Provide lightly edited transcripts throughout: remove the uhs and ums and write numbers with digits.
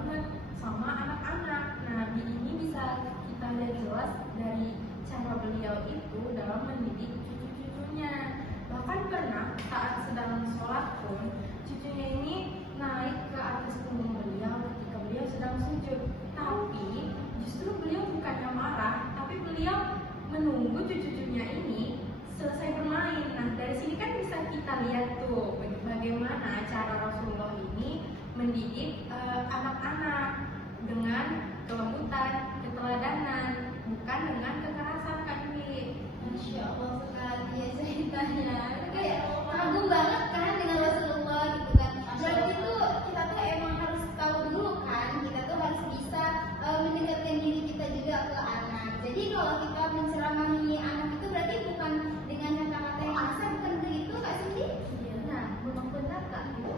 banget sama anak-anak. Nah, Nabi ini bisa kita lihat jelas dari cara beliau itu dalam mendidik cucu-cucunya. Bahkan pernah saat sedang sholat pun cucunya ini naik ke atas punggung beliau ketika beliau sedang sujud. Tapi justru beliau bukannya marah, tapi beliau menunggu cucu-cucunya ini selesai bermain. Nah, dari sini kan bisa kita lihat tuh bagaimana cara Rasulullah ini mendidik anak-anak dengan kelembutan, keteladanan, bukan dengan kekerasan, Kak Dwi. Masya Allah sekali ya ceritanya. Kayak kagum banget kan dengan Rasulullah gitu kan. Berarti tuh kita tuh emang harus tahu dulu kan, kita tuh harus bisa mendekatkan diri kita juga ke anak. Jadi kalau kita menceramahi anak itu berarti bukan dengan kata-kata yang kasar, bukan begitu Kak Cindy? Iya, nah memang benar Kak. Iya.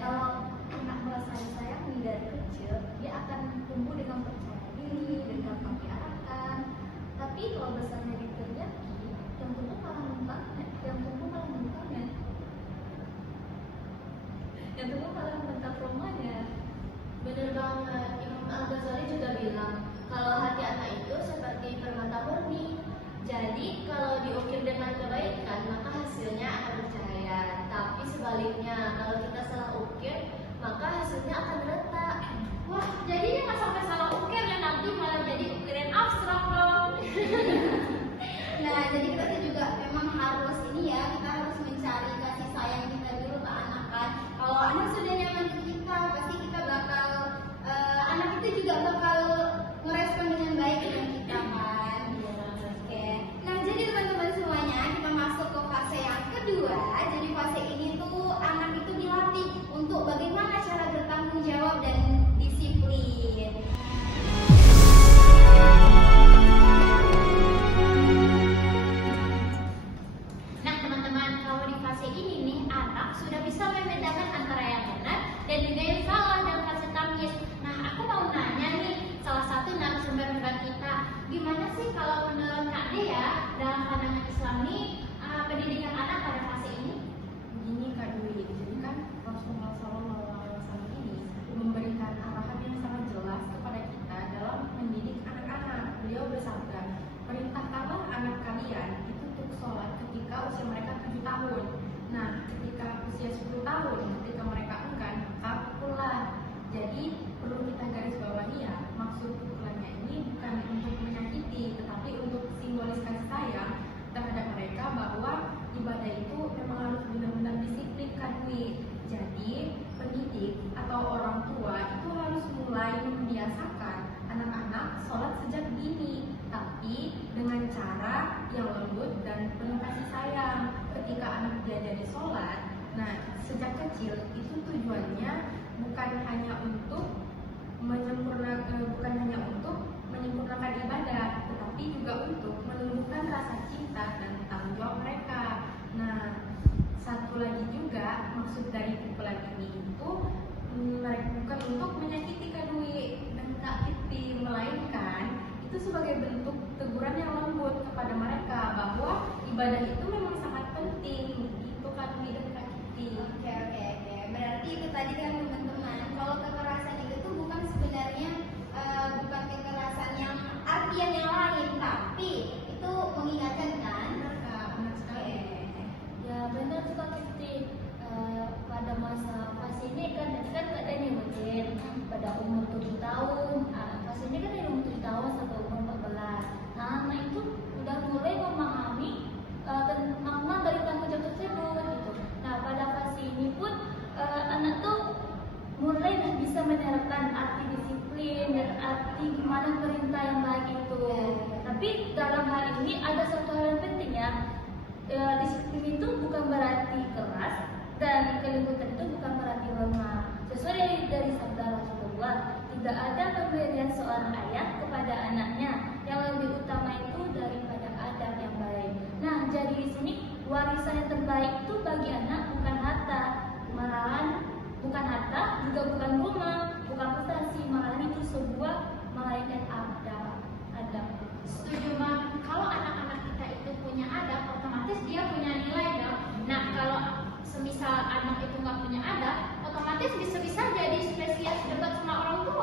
Kalau anak merasa disayangi dari kecil, dia akan tumbuh dengan percaya diri, dengan kaki arahkan. Tapi kalau besarnya diterjaki, yang tumbuh malah membangkang, yang tumbuh malah membentang rumahnya. Bener banget, Imam Al-Ghazali juga bilang kalau hati anak itu seperti permata murni. Jadi kalau diukir dengan kebaikan maka hasilnya akan bercahaya. Tapi sebaliknya kalau kita salah ukir maka hasilnya akan retak. Wah, jadinya nggak sampai salah ukir ya, nanti malah jadi ukiran abstrak dong. Nah, jadi kita tuh juga memang harus ini ya, kita harus mencari kasih sayang kita dulu ke anak kan. Kalau anak sudah nyaman ke kita, pasti kita bakal anak itu juga bakal merespon dengan baik dengan kita kan. Oke. Nah, jadi teman-teman semuanya, kita masuk ke fase yang kedua. Jadi fase ini tuh anak itu dilatih untuk bagaimana cara bertanggung jawab dan disiplin. Nah teman-teman, kalau di fase ini nih anak sudah bisa membedakan antara yang benar dan juga yang salah dalam fase tamyiz. Nah aku mau nanya nih salah satu narasumber debat kita, gimana sih kalau menurut Kak Dea dalam pandangan Islam nih pendidikan anak pada fase ini? Begini Kak Dwi, jadi kan Rasulullah SAW ini memberikan arahan yang sangat jelas kepada kita dalam mendidik anak-anak. Beliau bersabda, perintahkanlah anak kalian itu untuk sholat ketika usia mereka 7 tahun. Nah, ketika usia 10 tahun, ketika mereka enggan, maka pukullah. Jadi perlu kita garis bawahi ya, maksud pukulannya ini bukan untuk menyakiti, tetapi untuk simbolis kasih sayang terhadap mereka bahwa ibadah itu memang harus benar-benar disiplin kan Wi. Jadi pendidik atau orang tua itu harus mulai membiasakan anak-anak sholat sejak dini, tapi dengan cara yang lembut dan penuh kasih sayang. Ketika anak diajari sholat, nah sejak kecil itu tujuannya bukan hanya untuk menyempurnakan ibadah, tetapi juga untuk menumbuhkan rasa cinta dan tanggung jawab mereka. Nah, satu lagi juga maksud dari pukulan ini itu mereka bukan untuk menyakiti Kak Dwi dan Kak Titi, melainkan itu sebagai bentuk teguran yang lembut kepada mereka bahwa ibadah itu memang sangat penting. Itu Kak Dwi dan Kak Titi. Oke. Berarti itu tadi kan teman-teman, kalau kekerasan itu tuh bukan sebenarnya bukan kekerasan yang artian yang lain, tapi itu mengingatkan kan? Benar sekali. Ya benar tuh Kak Titi. Pada masa fase ini kan keadaannya mungkin pada umur 7 tahun. Fase ini kan dari umur 7 tahun sampai umur 14. Nah, anak itu udah mulai memahami makna dari tanggung jawab tersebut gitu. Nah, pada fase ini pun anak tuh mulai bisa menerapkan arti disiplin dan arti gimana perintah yang baik itu. Tapi dalam hal ini ada satu hal yang penting ya. Disiplin itu bukan berarti keras dan kelembutan itu bukan berarti lemah. Sesuai dari sabda Rasulullah, tidak ada pemberian seorang ayah kepada anaknya yang lebih utama itu daripada adab yang baik. Nah, jadi di sini warisan yang terbaik itu bagi anak bukan harta, malahan bukan harta, juga bukan rumah, bukan prestasi, malahan itu melainkan adab. Setuju banget. Kalau anak-anak kita itu punya adab, otomatis dia punya nilai dong. Nah, kalau semisal anak itu nggak punya adab, otomatis bisa-bisa jadi spesies debat sama orang tua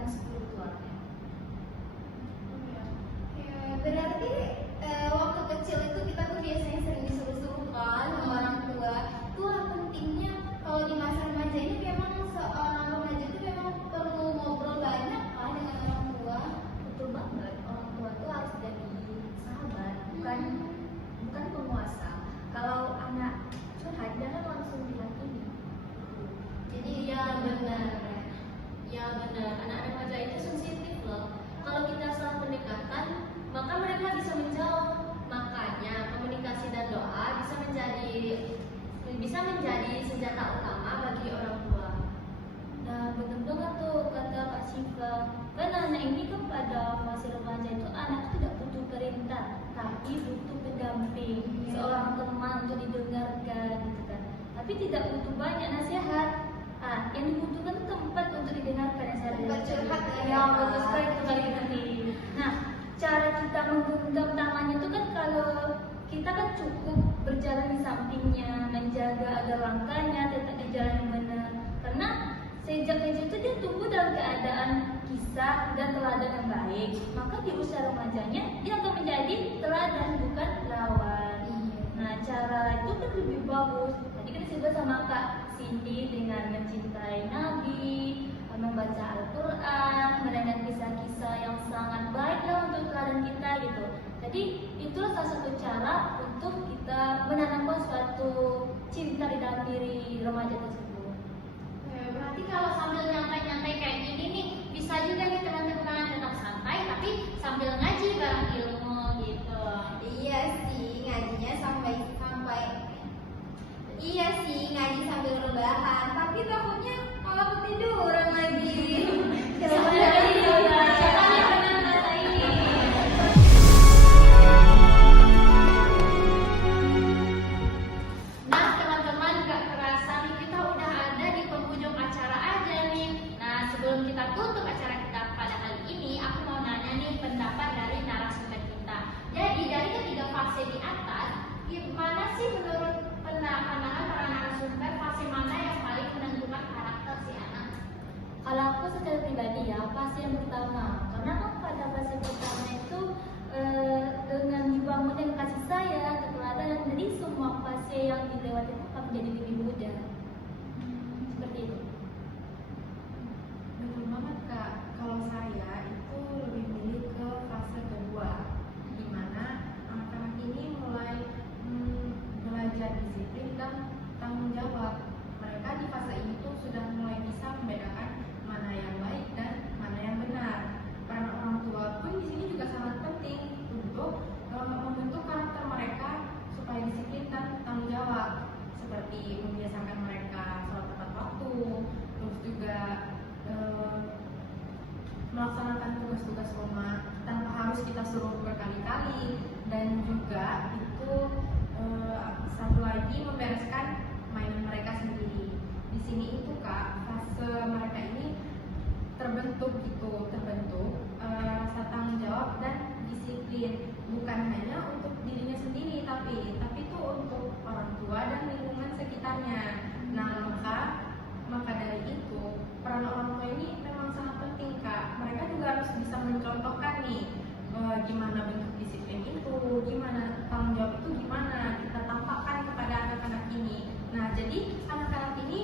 pendekatan spiritualnya. Ya, berarti waktu kecil itu kita tuh biasanya sering disuruh-suruh kan sama orang tua. Itulah pentingnya kalau di masa remaja ini memang seorang remaja itu memang perlu ngobrol banyak kan dengan orang tua. Betul banget, orang tua tuh harus jadi sahabat, bukan penguasa. Kalau anak curhat jangan langsung diyakini. Jadi ya benar. Ya benar, anak remaja itu sensitif loh. Kalau kita salah pendekatan, maka mereka bisa menjauh. Makanya komunikasi dan doa bisa menjadi senjata utama bagi orang tua. Nah, betul banget tuh kata Kak Syifa. Kan anak ini kan pada fase remaja itu anak itu tidak butuh perintah, tapi butuh pendamping, seorang teman untuk didengarkan, gitu kan. Tapi tidak butuh banyak nasihat. Yang dibutuhkan itu tempat untuk didengarkan nasihat. Tempat curhat Ya, betul sekali itu kali nanti. Nah, cara kita menggenggam tangannya itu kan kalau kita kan cukup berjalan di sampingnya, menjaga agar langkahnya tetap di jalan yang benar. Karena sejak kecil itu dia tumbuh dalam keadaan kisah dan teladan yang baik. Maka di usia remajanya dia akan menjadi teladan bukan lawan. Nah, cara itu kan lebih bagus. Tadi kan disebut sama Kak Cindy dengan mencintai Nabi, membaca Al-Quran, mendengar kisah-kisah yang sangat baiklah untuk teladan kita gitu. Jadi itulah salah satu cara untuk kita menanamkan suatu cinta di dalam diri remaja tersebut. Berarti kalau sambil nyantai-nyantai kayak gini nih, bisa juga nih teman-teman tetap santai tapi sambil ngaji bareng ilmu gitu. Iya sih, ngajinya sampai iya sih, ngaji sambil rebahan, tapi takutnya malah ketiduran lagi. Nah teman-teman, gak kerasa nih kita udah ada di penghujung acara aja nih. Nah sebelum kita tutup acara kita pada kali ini, aku mau nanya nih pendapat dari narasumber kita. Jadi dari ketiga fase di atas, gimana sih menurut pandangan para narasumber fase mana yang paling menentukan karakter si anak? Kalau aku secara pribadi ya, fase yang pertama. Karena kan pada fase pertama itu dengan dibangun dengan kasih sayang, keteladanan, jadi semua fase yang dilewati itu akan menjadi lebih mudah. Seperti itu. Betul banget Kak, kalau saya itu lebih milih ke fase kedua, di mana anak-anak ini mulai belajar disiplin dan tanggung jawab. Mereka di fase ini tuh sudah mulai bisa membedakan mana yang baik dan mana yang benar. Peran orang tua pun di sini juga sangat penting untuk membentuk karakter mereka supaya disiplin dan tanggung jawab, seperti membiasakan mereka sholat tepat waktu, terus juga melaksanakan tugas-tugas rumah tanpa harus kita suruh berkali-kali, dan juga itu satu lagi membereskan mainan mereka sendiri. Di sini itu Kak, fase mereka ini terbentuk rasa tanggung jawab dan disiplin, bukan hanya untuk dirinya sendiri tapi itu untuk orang tua dan lingkungan sekitarnya. Nah maka dari itu peran orang tua ini memang sangat penting Kak. Mereka juga harus bisa mencontohkan nih gimana bentuk disiplin itu, gimana tanggung jawab itu, gimana kita tampakkan kepada anak-anak ini. Nah jadi anak-anak ini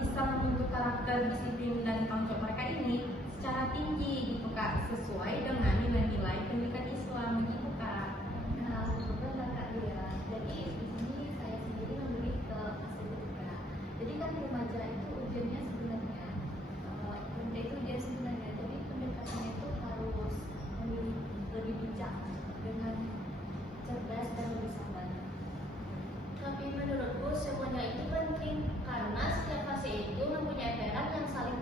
bisa membentuk karakter disiplin dan tanggung jawab mereka ini secara tinggi gitu Kak, sesuai dengan nilai-nilai pendidikan Islam begitu Kak. Nah, benar Kak Lia. Jadi di sini saya sendiri memilih ke fase ketiga. Jadi kan remaja itu ujiannya sebenarnya, itu ujian sebenarnya. Jadi pendekatannya itu harus memilih lebih bijak dengan cerdas dan lebih sabar. Tapi menurutku semuanya itu penting karena setiap fase itu mempunyai peran yang saling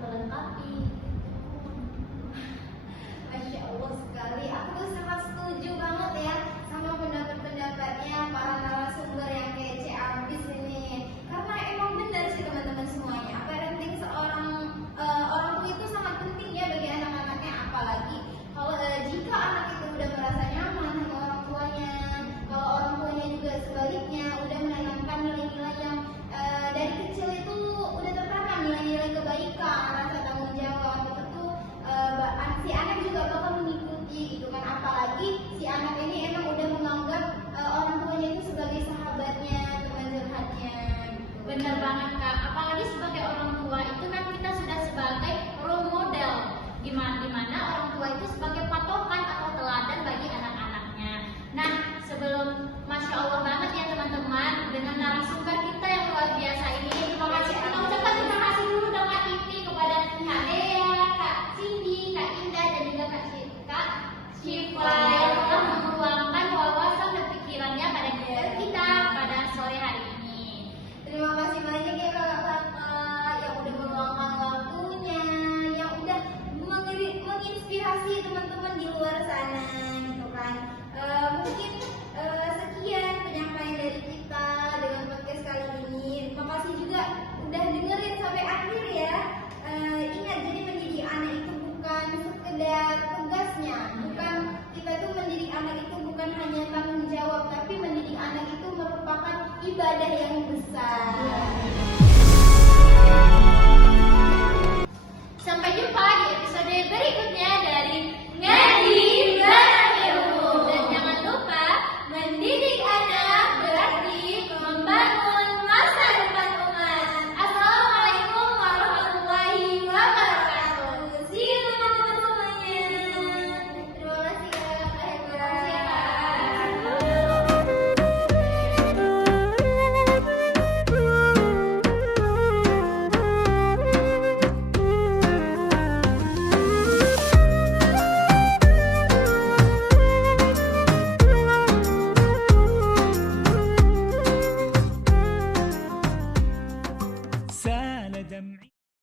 berikutnya